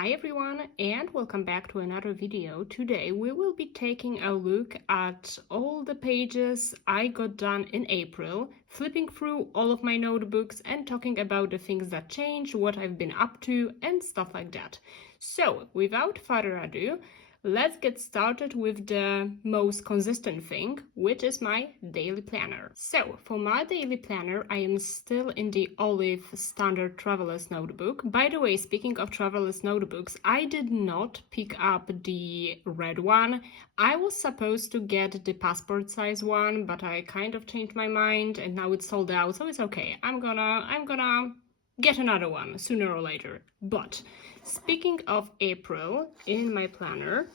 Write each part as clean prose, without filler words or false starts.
Hi everyone, and welcome back to another video. Today we will be taking a look at all the pages I got done in April, flipping through all of my notebooks and talking about the things that changed, what I've been up to and stuff like that. So without further ado, let's get started with the most consistent thing, which is my daily planner. So for my daily planner, I am still in the olive standard traveler's notebook. By the way, speaking of traveler's notebooks, I did not pick up the red one. I was supposed to get the passport size one, but I kind of changed my mind and now it's sold out, so it's okay. I'm gonna get another one sooner or later. But speaking of April, in my planner,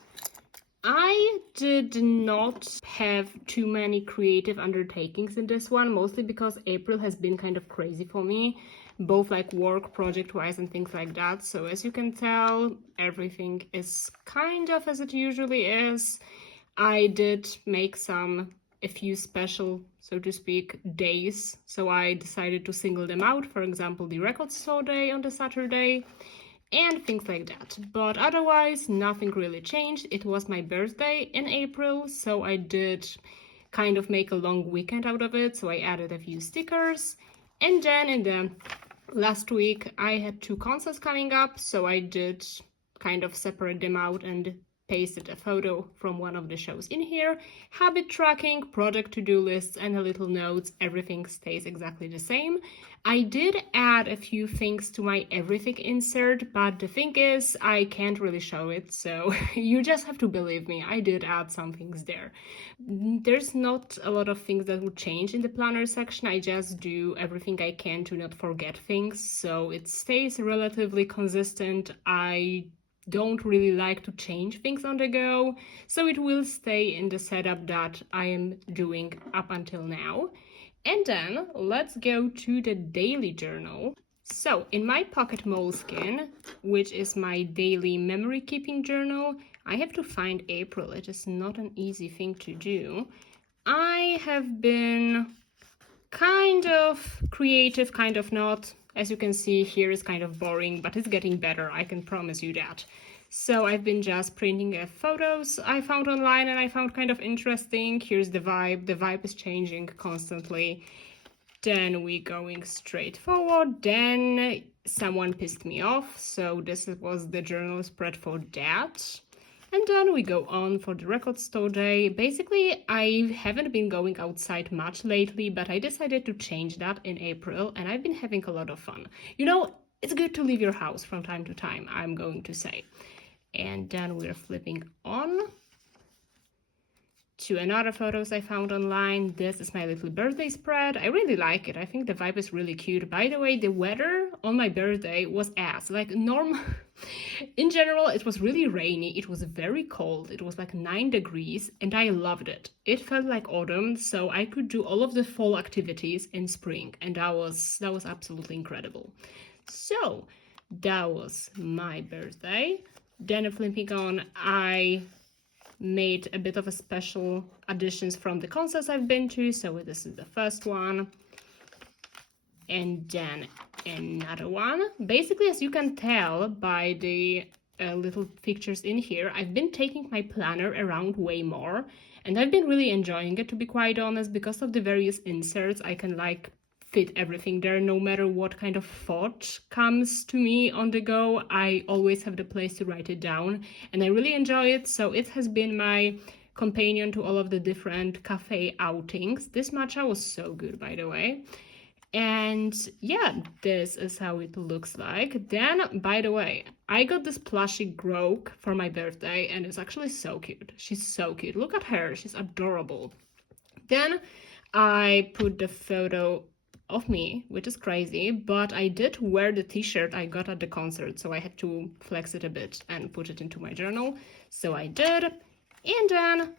I did not have too many creative undertakings in this one, mostly because April has been kind of crazy for me, both like work, project-wise and things like that. So as you can tell, everything is kind of as it usually is. I did make a few special, so to speak, days. So I decided to single them out, for example, the record store day on the Saturday and things like that. But otherwise, nothing really changed. It was my birthday in April, so I did kind of make a long weekend out of it. So I added a few stickers. And then in the last week, I had 2 concerts coming up, so I did kind of separate them out and pasted a photo from one of the shows in here. Habit tracking, project to-do lists, and a little notes. Everything stays exactly the same. I did add a few things to my everything insert, but the thing is, I can't really show it, so you just have to believe me. I did add some things there. There's not a lot of things that would change in the planner section. I just do everything I can to not forget things, so it stays relatively consistent. I don't really like to change things on the go, so it will stay in the setup that I am doing up until now. And then let's go to the daily journal. So in my pocket moleskine, which is my daily memory keeping journal, I have to find April. It is not an easy thing to do. I have been kind of creative, kind of not. As you can see, here is kind of boring, but it's getting better, I can promise you that. So I've been just printing photos I found online and I found kind of interesting. Here's the vibe. The vibe is changing constantly. Then we going straight forward. Then someone pissed me off, so this was the journal spread for that. And then we go on for the record store day. Basically, I haven't been going outside much lately, but I decided to change that in April, and I've been having a lot of fun. You know, it's good to leave your house from time to time, I'm going to say. And then we're flipping on to another photos I found online. This is my little birthday spread. I really like it. I think the vibe is really cute. By the way, the weather on my birthday was ass. Like normal. In general, it was really rainy. It was very cold. It was like 9 degrees and I loved it. It felt like autumn, so I could do all of the fall activities in spring, and that was absolutely incredible. So that was my birthday. Then flipping on, I made a bit of a special additions from the concerts I've been to. So this is the first one, and then another one. Basically, as you can tell by the little pictures in here, I've been taking my planner around way more, and I've been really enjoying it, to be quite honest. Because of the various inserts, I can like fit everything there, no matter what kind of thought comes to me on the go. I always have the place to write it down, and I really enjoy it. So it has been my companion to all of the different cafe outings. This matcha was so good, by the way. And yeah, this is how it looks like. Then, by the way, I got this plushie Groke for my birthday, and it's actually so cute. She's so cute. Look at her. She's adorable. Then I put the photo of me, which is crazy, but I did wear the t-shirt I got at the concert, so I had to flex it a bit and put it into my journal. So I did, and then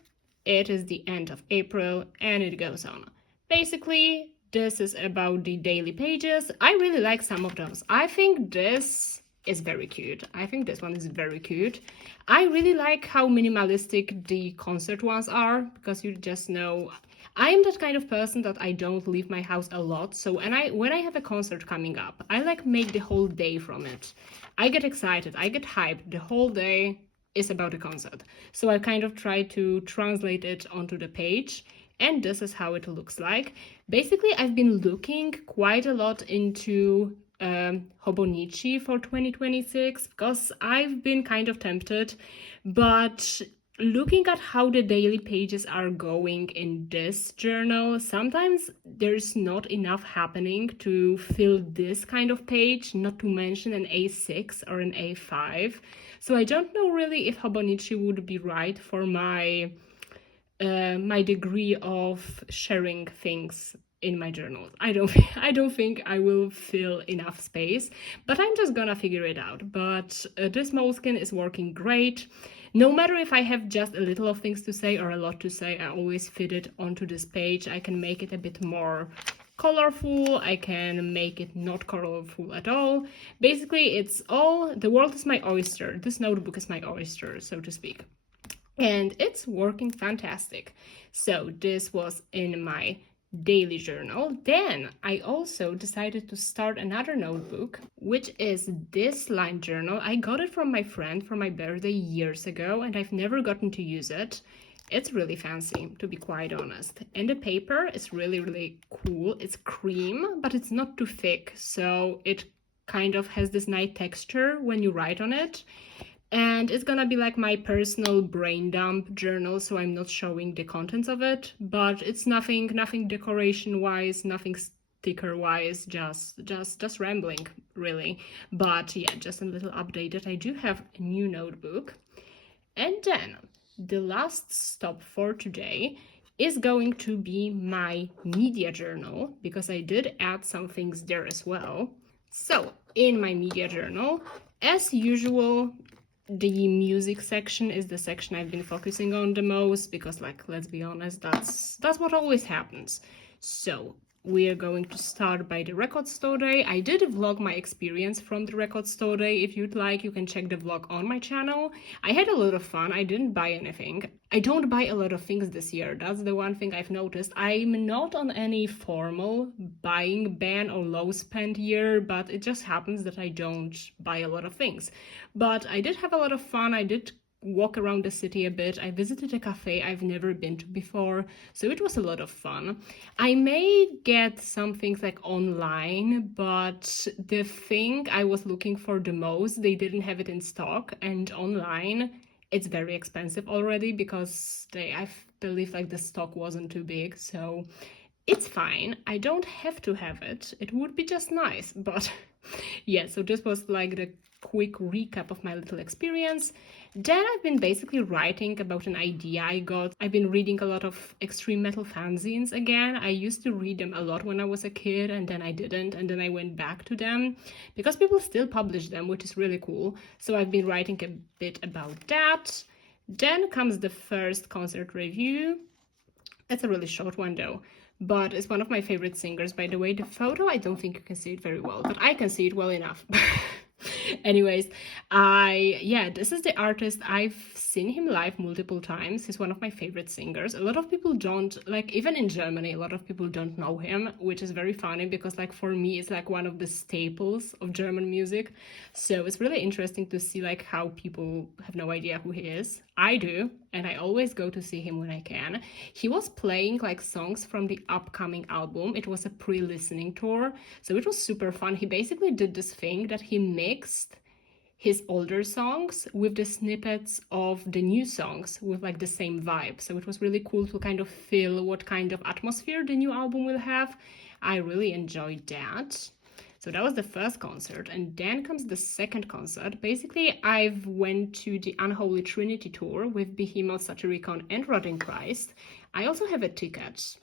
it is the end of April and it goes on. Basically, this is about the daily pages. I really like some of those. I think this is very cute. I think this one is very cute. I really like how minimalistic the concert ones are, because you just know I am that kind of person that I don't leave my house a lot. So when I have a concert coming up, I like make the whole day from it. I get excited, I get hyped. The whole day is about a concert. So I kind of try to translate it onto the page. And this is how it looks like. Basically, I've been looking quite a lot into Hobonichi for 2026 because I've been kind of tempted, but looking at how the daily pages are going in this journal, sometimes there's not enough happening to fill this kind of page, not to mention an A6 or an A5. So I don't know really if Hobonichi would be right for my my degree of sharing things in my journals. I don't think I will fill enough space, but I'm just gonna figure it out. But this moleskine is working great. No matter if I have just a little of things to say or a lot to say, I always fit it onto this page. I can make it a bit more colorful, I can make it not colorful at all. Basically, it's all, the world is my oyster. This notebook is my oyster, so to speak. And it's working fantastic. So this was in my daily journal. Then I also decided to start another notebook, which is this line journal. I got it from my friend for my birthday years ago, and I've never gotten to use it. It's really fancy, to be quite honest. And the paper is really, really cool. It's cream, but it's not too thick, so it kind of has this nice texture when you write on it. And it's gonna be like my personal brain dump journal, so I'm not showing the contents of it, but it's nothing decoration wise, nothing sticker wise, just rambling really. But yeah, just a little update that I do have a new notebook. And then the last stop for today is going to be my media journal, because I did add some things there as well. So in my media journal, as usual, the music section is the section I've been focusing on the most, because, like, let's be honest, that's what always happens. So we are going to start by the record store day. I did vlog my experience from the record store day. If you'd like, you can check the vlog on my channel. I had a lot of fun. I didn't buy anything. I don't buy a lot of things this year. That's the one thing I've noticed. I'm not on any formal buying ban or low spend year, but it just happens that I don't buy a lot of things. But I did have a lot of fun. I did walk around the city a bit. I visited a cafe I've never been to before, so it was a lot of fun. I may get some things like online, but the thing I was looking for the most, they didn't have it in stock, and online it's very expensive already because I believe like the stock wasn't too big, so it's fine. I don't have to have it. It would be just nice, but yeah, so this was like the quick recap of my little experience. Then I've been basically writing about an idea I got. I've been reading a lot of extreme metal fanzines again. I used to read them a lot when I was a kid, and then I didn't, and then I went back to them because people still publish them, which is really cool. So I've been writing a bit about that. Then comes the first concert review. It's a really short one though, but it's one of my favorite singers. By the way, the photo, I don't think you can see it very well, but I can see it well enough. Anyways, this is the artist. I've seen him live multiple times. He's one of my favorite singers. A lot of people don't, like, even in Germany, a lot of people don't know him, which is very funny because, like, for me, it's like one of the staples of German music. So it's really interesting to see, like, how people have no idea who he is. I do, and I always go to see him when I can. He was playing, like, songs from the upcoming album. It was a pre-listening tour, so it was super fun. He basically did this thing that he mixed his older songs with the snippets of the new songs with like the same vibe. So it was really cool to kind of feel what kind of atmosphere the new album will have. I really enjoyed that. So that was the first concert, and then comes the second concert. Basically, I've went to the Unholy Trinity tour with Behemoth, Satyricon, and Rotting Christ. I also have a ticket.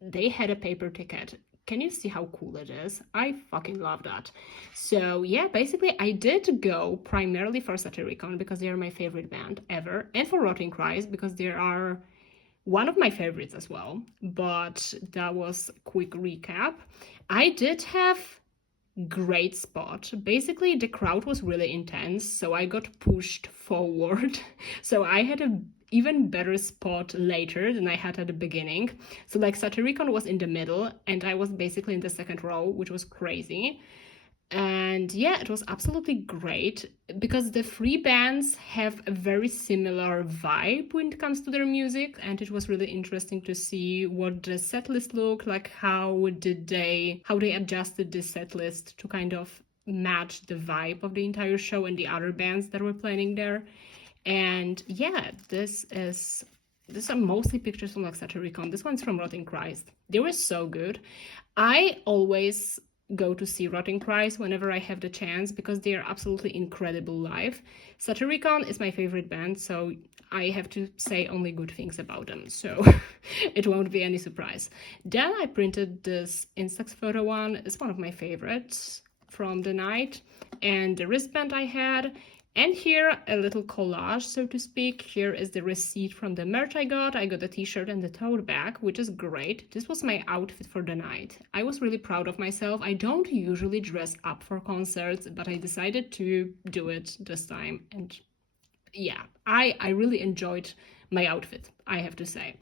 They had a paper ticket. Can you see how cool it is? I fucking love that. So yeah, basically I did go primarily for Satyricon because they are my favorite band ever, and for Rotting Christ because they are one of my favorites as well. But that was a quick recap. I did have great spot. Basically the crowd was really intense, so I got pushed forward. So I had a even better spot later than I had at the beginning. So like Satyricon was in the middle and I was basically in the second row, which was crazy. And yeah, it was absolutely great because the three bands have a very similar vibe when it comes to their music, and it was really interesting to see what the set list looked like, how they adjusted the set list to kind of match the vibe of the entire show and the other bands that were playing there. And yeah, these are mostly pictures from like Satyricon. This one's from Rotting Christ. They were so good. I always go to see Rotting Christ whenever I have the chance because they are absolutely incredible live. Satyricon is my favorite band, so I have to say only good things about them, so it won't be any surprise. Then I printed this Instax photo one. It's one of my favorites from the night, and the wristband I had. And here, a little collage, so to speak. Here is the receipt from the merch I got. I got a t-shirt and the tote bag, which is great. This was my outfit for the night. I was really proud of myself. I don't usually dress up for concerts, but I decided to do it this time. And yeah, I really enjoyed my outfit, I have to say.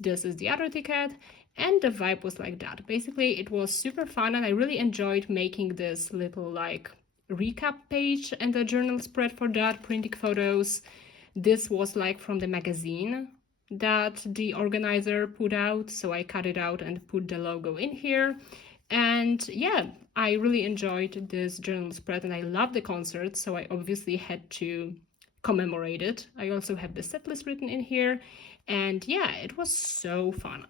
This is the other ticket. And the vibe was like that. Basically, it was super fun and I really enjoyed making this little like recap page and the journal spread for that, printing photos. This was like from the magazine that the organizer put out, so I cut it out and put the logo in here. And yeah, I really enjoyed this journal spread and I love the concert, so I obviously had to commemorate it. I also have the set list written in here, and yeah, it was so fun.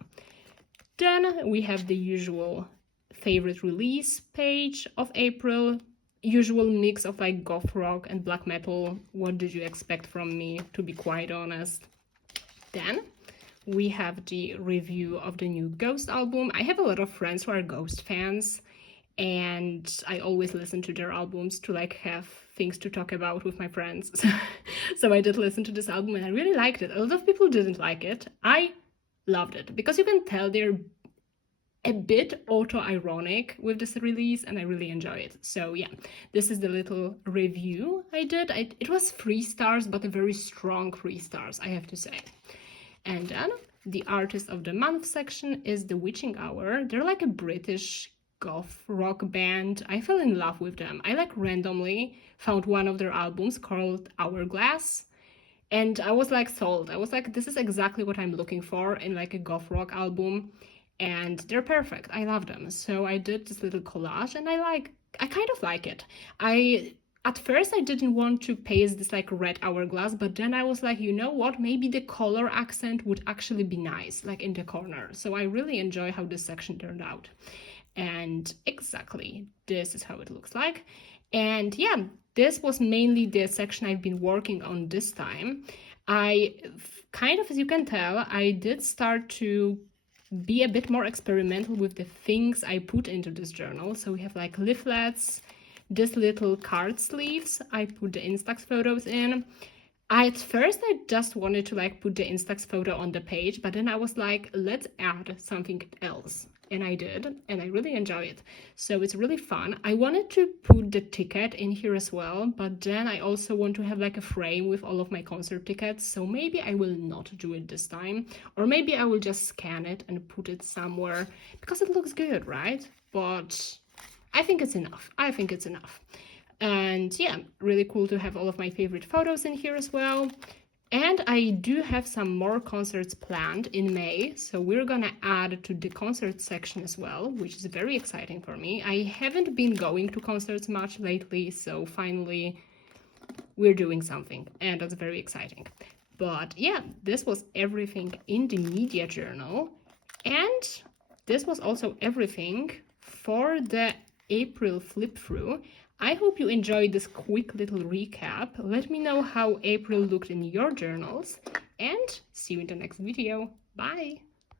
Then we have the usual favorite release page of April, usual mix of like goth rock and black metal. What did you expect from me, to be quite honest? Then we have the review of the new Ghost album. I have a lot of friends who are Ghost fans, and I always listen to their albums to like have things to talk about with my friends. So I did listen to this album and I really liked it. A lot of people didn't like it. I loved it because you can tell they're a bit auto-ironic with this release and I really enjoy it. So yeah, this is the little review I did. It was 3 stars, but a very strong 3 stars, I have to say. And then the artist of the month section is The Witching Hour. They're like a British goth rock band. I fell in love with them. I like randomly found one of their albums called Hourglass, and I was like sold. I was like, this is exactly what I'm looking for in like a goth rock album. And they're perfect. I love them. So I did this little collage and I kind of like it. At first I didn't want to paste this like red hourglass, but then I was like, you know what, maybe the color accent would actually be nice, like in the corner. So I really enjoy how this section turned out. And exactly, this is how it looks like. And yeah, this was mainly the section I've been working on this time. I kind of, as you can tell, I did start to be a bit more experimental with the things I put into this journal. So we have like leaflets, this little card sleeves I put the Instax photos in. At first I just wanted to like put the Instax photo on the page, but then I was like, let's add something else. And I did, and I really enjoy it. So it's really fun. I wanted to put the ticket in here as well, but then I also want to have like a frame with all of my concert tickets, so maybe I will not do it this time. Or maybe I will just scan it and put it somewhere, because it looks good, right? But I think it's enough. I think it's enough. And yeah, really cool to have all of my favorite photos in here as well. And I do have some more concerts planned in May, so we're gonna add to the concert section as well, which is very exciting for me. I haven't been going to concerts much lately, so finally we're doing something, and that's very exciting. But yeah, this was everything in the media journal, and this was also everything for the April flip through. I hope you enjoyed this quick little recap. Let me know how April looked in your journals, and see you in the next video. Bye!